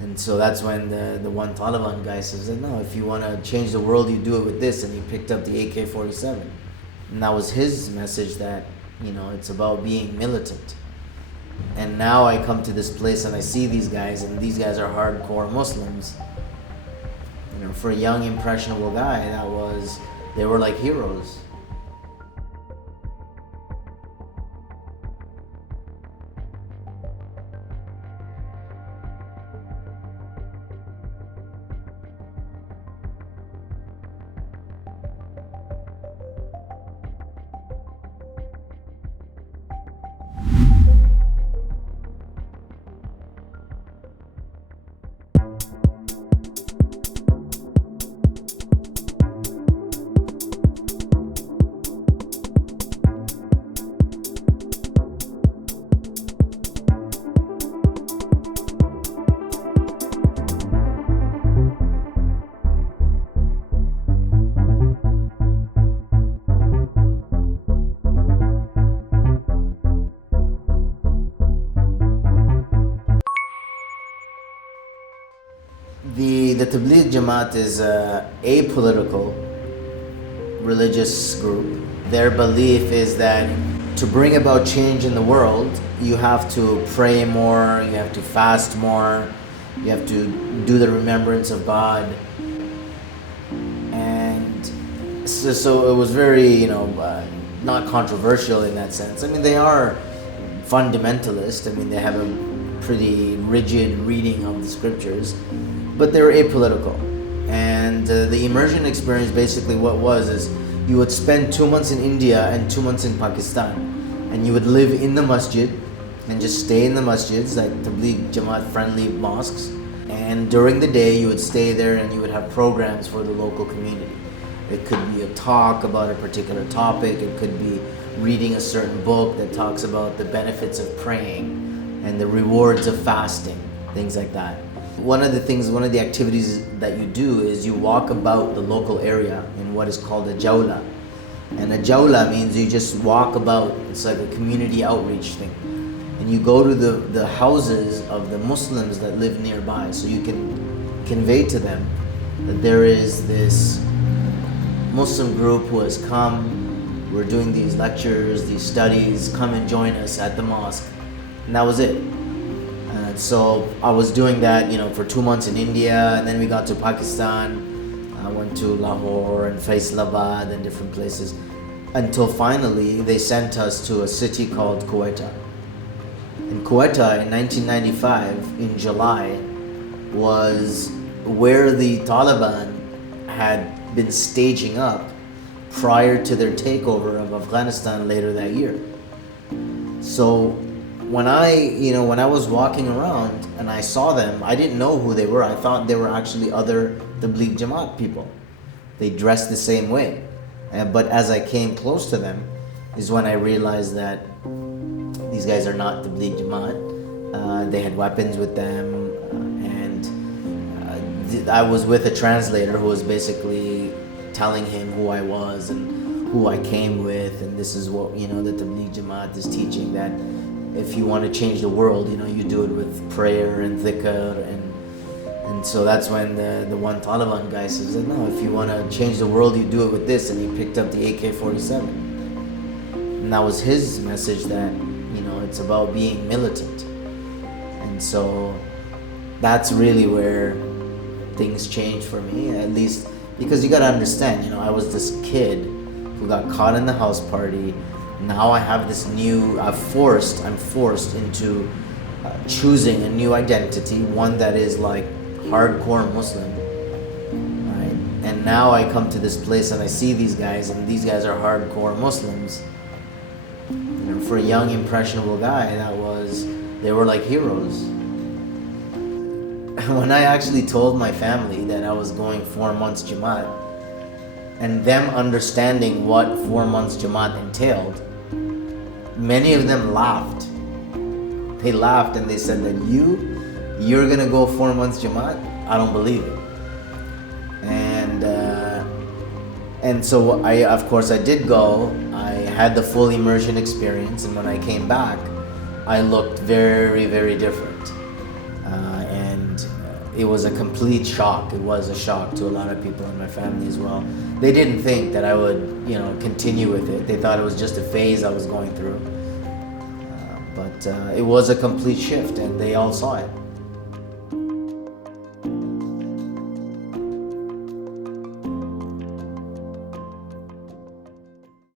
And so that's when the one Taliban guy says that, no, if you want to change the world, you do it with this. And he picked up the AK-47. And that was his message that, it's about being militant. And now I come to this place and I see these guys, and these guys are hardcore Muslims. For a young, impressionable guy, they were like heroes. The Tablighi Jamaat is a apolitical religious group. Their belief is that to bring about change in the world, you have to pray more, you have to fast more, you have to do the remembrance of God. And so it was very, not controversial in that sense. I mean, they are fundamentalist. I mean, they have a pretty rigid reading of the scriptures, but they're apolitical. And the immersion experience, basically what was is you would spend 2 months in India and 2 months in Pakistan, and you would live in the masjid and just stay in the masjids, like Tablighi Jamaat friendly mosques. And during the day you would stay there and you would have programs for the local community. It could be a talk about a particular topic, it could be reading a certain book that talks about the benefits of praying and the rewards of fasting, things like that. One of the activities that you do is you walk about the local area in what is called a jawla. And a jawla means you just walk about, it's like a community outreach thing. And you go to the houses of the Muslims that live nearby, so you can convey to them that there is this Muslim group who has come, we're doing these lectures, these studies, come and join us at the mosque. And that was it. So I was doing that, for 2 months in India, and then we got to Pakistan. I went to Lahore and Faisalabad and different places, until finally they sent us to a city called Quetta. And Quetta in 1995, in July, was where the Taliban had been staging up prior to their takeover of Afghanistan later that year. So when I was walking around and I saw them, I didn't know who they were. I thought they were actually other Tablighi Jamaat people. They dressed the same way. But as I came close to them is when I realized that these guys are not Tablighi Jamaat. They had weapons with them, and I was with a translator who was basically telling him who I was and who I came with, and this is what, the Tablighi Jamaat is teaching, that if you want to change the world, you do it with prayer and dhikr, and so that's when the one Taliban guy says that, no, if you want to change the world, you do it with this, and he picked up the AK-47. And that was his message that, it's about being militant. And so that's really where things changed for me, at least, because you got to understand, I was this kid who got caught in the house party. Now I have this I'm forced into choosing a new identity, one that is like hardcore Muslim, right? And now I come to this place and I see these guys, and these guys are hardcore Muslims. For a young, impressionable guy, they were like heroes. When I actually told my family that I was going 4 months Jamaat, and them understanding what 4 months Jamaat entailed, many of them laughed. They laughed and they said that you're gonna go 4 months Jamaat? I don't believe it. And so I did go. I had the full immersion experience, and when I came back, I looked very, very different. And it was a complete shock. It was a shock to a lot of people in my family as well. They didn't think that I would, continue with it. They thought it was just a phase I was going through. But it was a complete shift, and they all saw it.